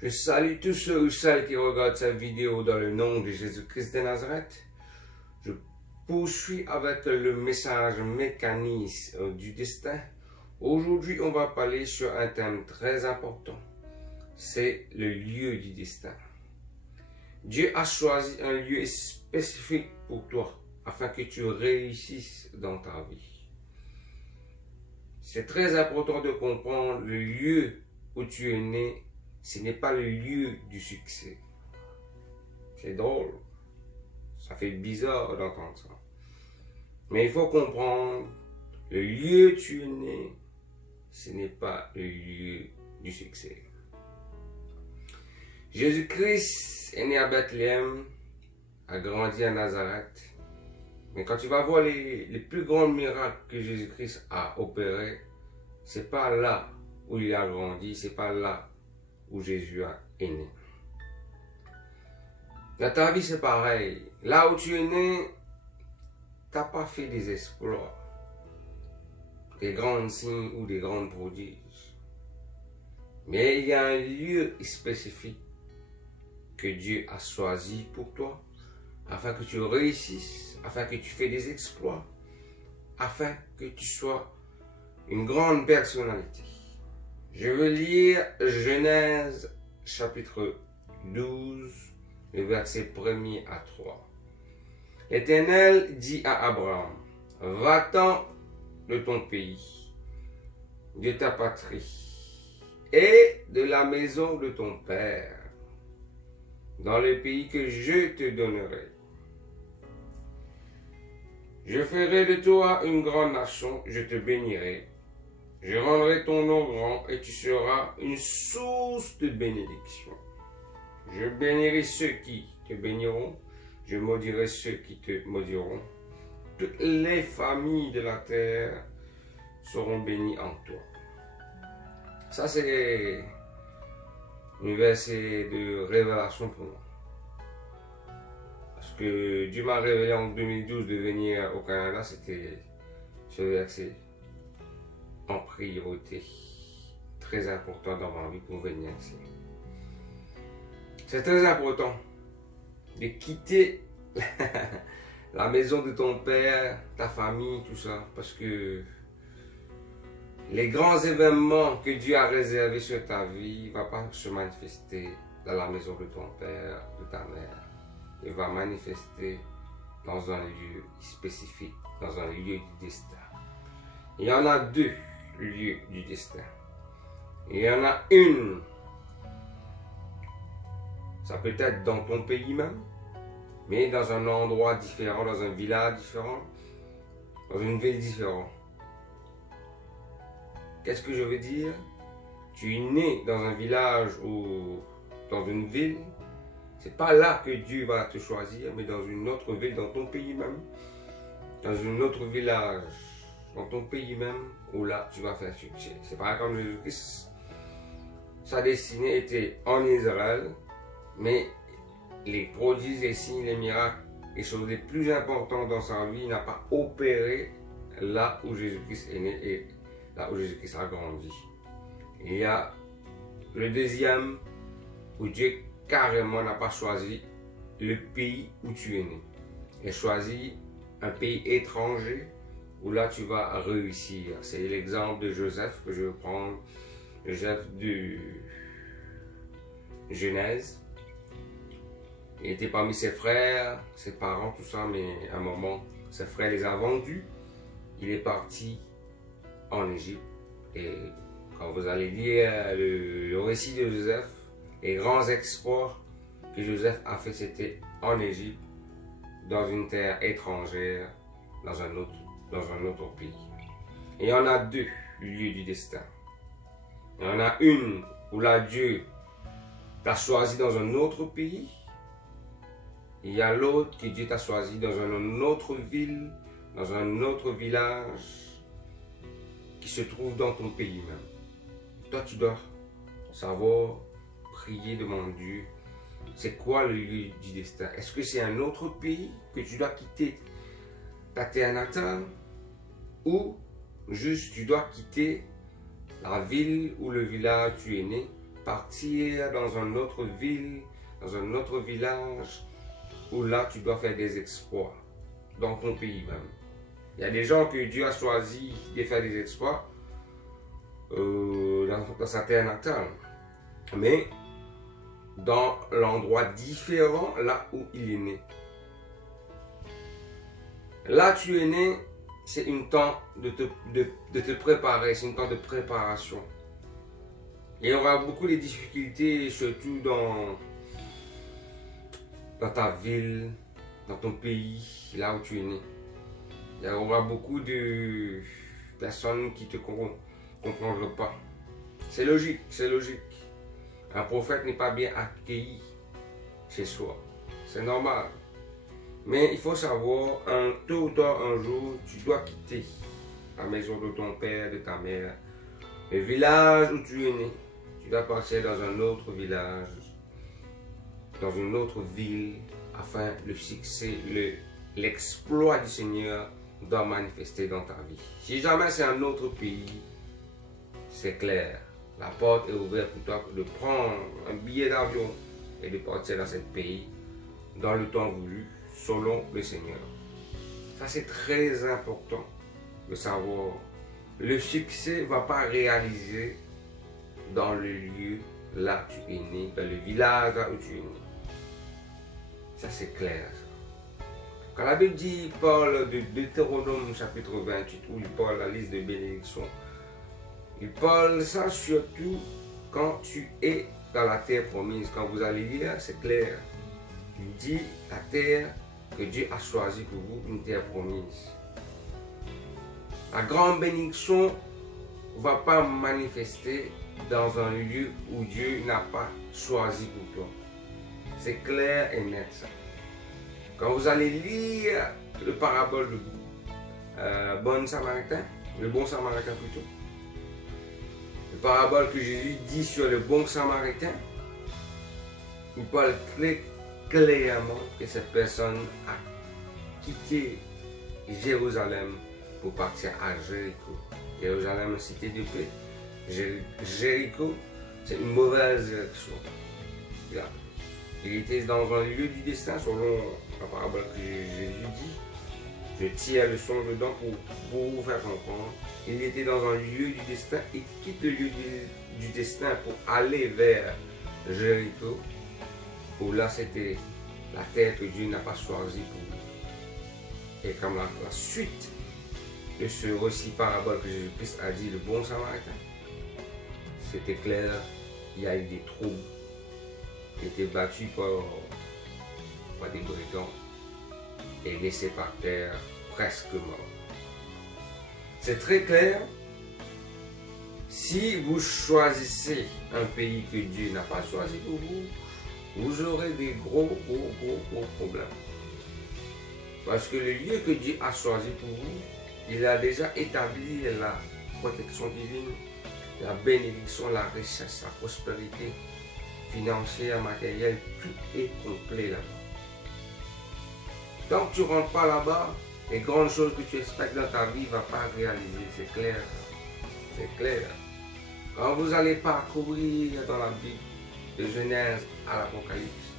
Je salue tous ceux ou celles qui regardent cette vidéo dans le nom de Jésus-Christ de Nazareth. Je poursuis avec le message mécanisme du destin. Aujourd'hui, on va parler sur un thème très important. C'est le lieu du destin. Dieu a choisi un lieu spécifique pour toi afin que tu réussisses dans ta vie. C'est très important de comprendre le lieu où tu es né. Ce n'est pas le lieu du succès. C'est drôle. Ça fait bizarre d'entendre ça. Mais il faut comprendre, le lieu où tu es né, ce n'est pas le lieu du succès. Jésus-Christ est né à Bethléem, a grandi à Nazareth. Mais quand tu vas voir les plus grands miracles que Jésus-Christ a opérés, c'est pas là où il a grandi, c'est pas là où Jésus est né. Dans ta vie, c'est pareil. Là où tu es né, tu n'as pas fait des exploits, des grands signes ou des grands prodiges. Mais il y a un lieu spécifique que Dieu a choisi pour toi, afin que tu réussisses, afin que tu fasses des exploits, afin que tu sois une grande personnalité. Je veux lire Genèse chapitre 12, le verset 1er à 3. L'Éternel dit à Abraham, va-t'en de ton pays, de ta patrie et de la maison de ton père, dans le pays que je te donnerai. Je ferai de toi une grande nation, je te bénirai. Je rendrai ton nom grand et tu seras une source de bénédiction. Je bénirai ceux qui te béniront, je maudirai ceux qui te maudiront. Toutes les familles de la terre seront bénies en toi. Ça, c'est un verset de révélation pour moi. Parce que Dieu m'a révélé en 2012 de venir au Canada, c'était ce verset en priorité, très important dans ma vie pour venir ici. C'est très important de quitter la maison de ton père, ta famille, tout ça, parce que les grands événements que Dieu a réservés sur ta vie ne vont pas se manifester dans la maison de ton père, de ta mère. Il va manifester dans un lieu spécifique, dans un lieu du destin. Il y en a deux lieux du destin. Il y en a une, ça peut être dans ton pays même, mais dans un endroit différent, dans un village différent, dans une ville différente. Qu'est-ce que je veux dire? Tu es né dans un village ou dans une ville, c'est pas là que Dieu va te choisir, mais dans une autre ville, dans ton pays même, dans un autre village, dans ton pays même, où là tu vas faire succès. C'est pareil comme Jésus-Christ. Sa destinée était en Israël, mais les prodiges, les signes, les miracles, les choses les plus importantes dans sa vie n'a pas opéré là où Jésus-Christ est né et là où Jésus-Christ a grandi. Il y a le deuxième où Dieu carrément n'a pas choisi le pays où tu es né. Il a choisi un pays étranger où là tu vas réussir. C'est l'exemple de Joseph que je vais prendre. Joseph de Genèse. Il était parmi ses frères, ses parents, tout ça, mais à un moment, ses frères les a vendus. Il est parti en Égypte. Et quand vous allez lire le récit de Joseph, les grands exploits que Joseph a fait, c'était en Égypte, dans une terre étrangère, dans un autre pays. Et il y en a deux lieux du destin. Il y en a une où là Dieu t'a choisi dans un autre pays. Il y a l'autre que Dieu t'a choisi dans une autre ville, dans un autre village qui se trouve dans ton pays même. Toi, tu dois savoir prier, demander Dieu, c'est quoi le lieu du destin? Est-ce que c'est un autre pays que tu dois quitter ta terre natale ou juste tu dois quitter la ville ou le village où tu es né partir dans une autre ville, dans un autre village, où là tu dois faire des exploits, dans ton pays même. Il y a des gens que Dieu a choisi de faire des exploits dans sa terre natale. Mais dans l'endroit différent, là où il est né. Là tu es né, c'est une temps de te préparer, c'est une temps de préparation. Il y aura beaucoup de difficultés, surtout dans ta ville, dans ton pays, là où tu es né. Il y aura beaucoup de personnes qui ne te comprendront pas. C'est logique, c'est logique. Un prophète n'est pas bien accueilli chez soi. C'est normal. Mais il faut savoir, tôt ou tard, un jour, tu dois quitter la maison de ton père, de ta mère, le village où tu es né. Tu dois partir dans un autre village, dans une autre ville, afin le succès, l'exploit du Seigneur doit manifester dans ta vie. Si jamais c'est un autre pays, c'est clair. La porte est ouverte pour toi de prendre un billet d'avion et de partir dans ce pays dans le temps voulu, selon le Seigneur. Ça, c'est très important de savoir. Le succès ne va pas réaliser dans le lieu là où tu es né, dans le village là où tu es né. Ça, c'est clair. Ça. Quand la Bible dit, parle de Deutéronome chapitre 28, où il parle la liste de bénédictions, il parle ça surtout quand tu es dans la terre promise. Quand vous allez lire, c'est clair. Il dit la terre que Dieu a choisie pour vous, une terre promise. La grande bénédiction ne va pas manifester dans un lieu où Dieu n'a pas choisi pour toi. C'est clair et net ça. Quand vous allez lire le parabole de bon samaritain, le bon samaritain plutôt, le parabole que Jésus dit sur le bon samaritain, il parle très clairement que cette personne a quitté Jérusalem pour partir à Jéricho. Jérusalem, cité de paix. Jéricho, c'est une mauvaise direction. Il était dans un lieu du destin, selon la parabole que Jésus dit. Je tire le son dedans pour vous faire comprendre. Il était dans un lieu du destin et quitte le lieu du destin pour aller vers Jéricho, où là c'était la terre que Dieu n'a pas choisie pour lui. Et comme la suite de ce récit parabole que Jésus-Christ a dit, le bon samaritain, c'était clair, il y a eu des troubles. Il était battu par des brigands et laissé par terre presque mort. C'est très clair. Si vous choisissez un pays que Dieu n'a pas choisi pour vous, vous aurez des gros problèmes. Parce que le lieu que Dieu a choisi pour vous, il a déjà établi la protection divine, la bénédiction, la richesse, la prospérité financière, matérielle, tout est complet là-bas. Tant que tu ne rentres pas là-bas, les grandes choses que tu expectes dans ta vie ne vont pas réaliser, c'est clair. C'est clair. Quand vous allez parcourir dans la Bible, de Genèse à l'Apocalypse,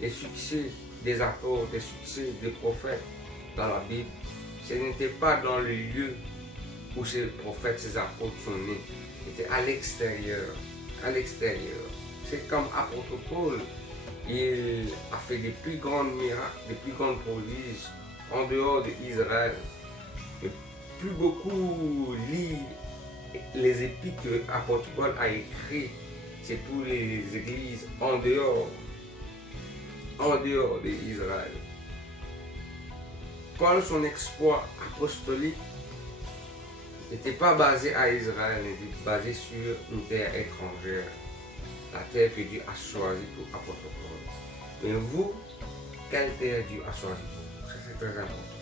les succès des apôtres, les succès des prophètes dans la Bible, ce n'était pas dans le lieu où ces prophètes, ces apôtres sont nés. C'était à l'extérieur. À l'extérieur. C'est comme apôtre Paul. Il a fait des plus grands miracles, des plus grands prodiges en dehors d'Israël. Plus beaucoup lire les épîtres que l'apôtre Paul a écrit, c'est pour les églises en dehors d'Israël. Paul, son exploit apostolique n'était pas basé à Israël, il était basé sur une terre étrangère, la terre que Dieu a choisie pour apôtre Paul. Mais vous, quelle terre Dieu a choisi pour vous? Ça, c'est très important.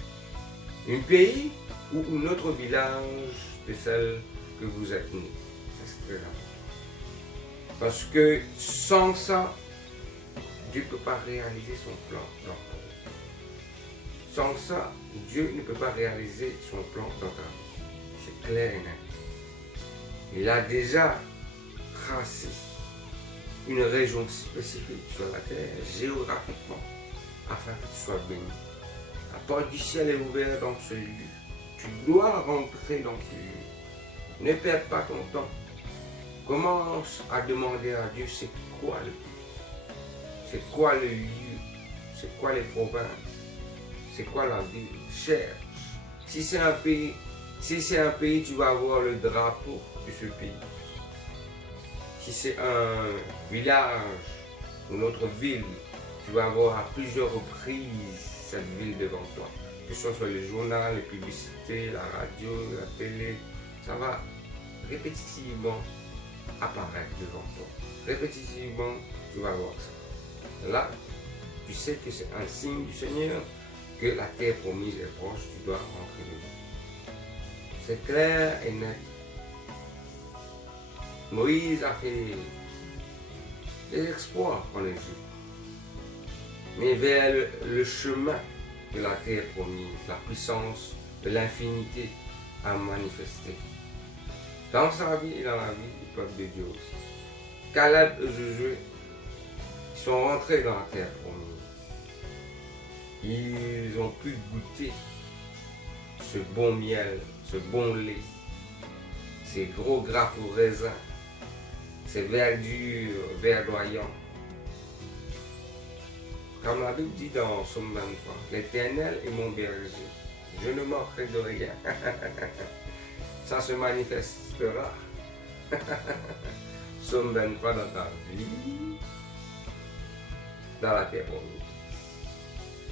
Un pays ou un autre village de celle que vous êtes né. Ça, c'est très important. Parce que sans ça, Dieu ne peut pas réaliser son plan dans ta vie. Sans ça, Dieu ne peut pas réaliser son plan dans ta vie. C'est clair et net. Il a déjà tracé une région spécifique sur la terre, géographiquement, afin que tu sois béni. La porte du ciel est ouverte dans ce lieu. Tu dois rentrer dans ce lieu. Ne perds pas ton temps. Commence à demander à Dieu c'est quoi le pays, c'est quoi le lieu, c'est quoi les provinces, c'est quoi la ville. Cherche. Si c'est un pays, tu vas voir le drapeau de ce pays. Si c'est un village ou une autre ville, tu vas voir à plusieurs reprises cette ville devant toi. Que ce soit sur les journaux, les publicités, la radio, la télé, ça va répétitivement apparaître devant toi. Répétitivement, tu vas voir ça. Là, tu sais que c'est un signe du Seigneur que la terre promise est proche, tu dois rentrer dedans. C'est clair et net. Moïse a fait des exploits en Égypte. Mais vers le chemin de la terre promise, la puissance de l'infinité a manifesté. Dans sa vie et dans la vie du peuple de Dieu aussi. Caleb et Josué sont rentrés dans la terre promise. Ils ont pu goûter ce bon miel, ce bon lait, ces gros grappes au raisin, ces verdures verdoyantes. Comme la Bible dit dans Psaume 23, l'Éternel est mon berger, je ne manquerai de rien. Ça se manifestera. Psaume 23 dans ta vie, dans la terre promise.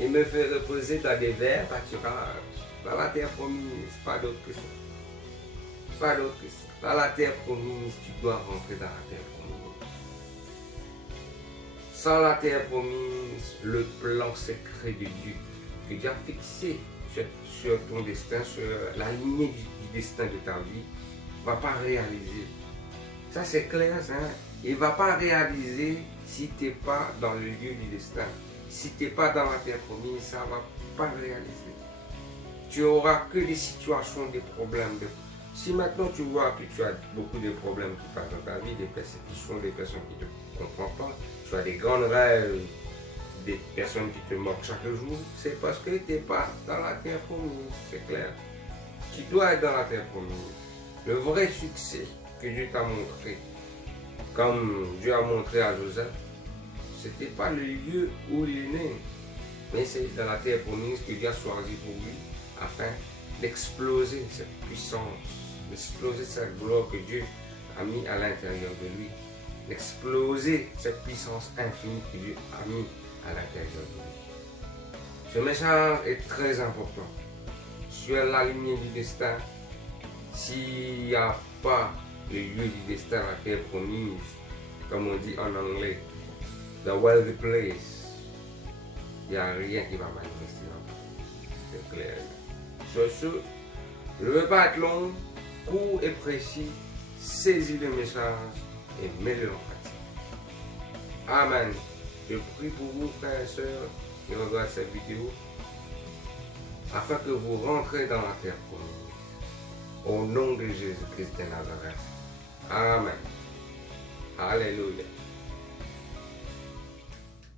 Il me fait reposer dans des verts pâturages, dans la terre promise, pas d'autre que ça. Pas d'autre que ça. Dans la terre promise, tu dois rentrer dans la terre promise. Sans la terre promise, le plan secret de Dieu que Dieu a fixé sur ton destin, sur la lignée du destin de ta vie, ne va pas réaliser. Ça c'est clair, ça. Il ne va pas réaliser si tu n'es pas dans le lieu du destin. Si tu n'es pas dans la terre promise, ça ne va pas réaliser. Tu n'auras que des situations, des problèmes. Si maintenant tu vois que tu as beaucoup de problèmes qui passent dans ta vie, des persécutions, des personnes qui ne te comprennent pas, tu as des grands rêves, des personnes qui te moquent chaque jour, c'est parce que tu n'es pas dans la terre promise, c'est clair. Tu dois être dans la terre promise. Le vrai succès que Dieu t'a montré, comme Dieu a montré à Joseph, ce n'était pas le lieu où il est né, mais c'est dans la terre promise que Dieu a choisi pour lui, afin d'exploser cette puissance, d'exploser cette gloire que Dieu a mis à l'intérieur de lui, d'exploser cette puissance infinie que Dieu a mis à l'intérieur de lui. Ce message est très important. Sur la lignée du destin, s'il n'y a pas le lieu du destin, la terre promise, comme on dit en anglais, the wealthy place, il n'y a rien qui va manifester là-bas. C'est clair. Sur ce, je ne veux pas être long, court et précis, saisis le message et mets-le en pratique. Amen. Je prie pour vous, frères et sœurs, qui regardent cette vidéo, afin que vous rentrez dans la terre promise. Au nom de Jésus-Christ de Nazareth. Amen. Alléluia.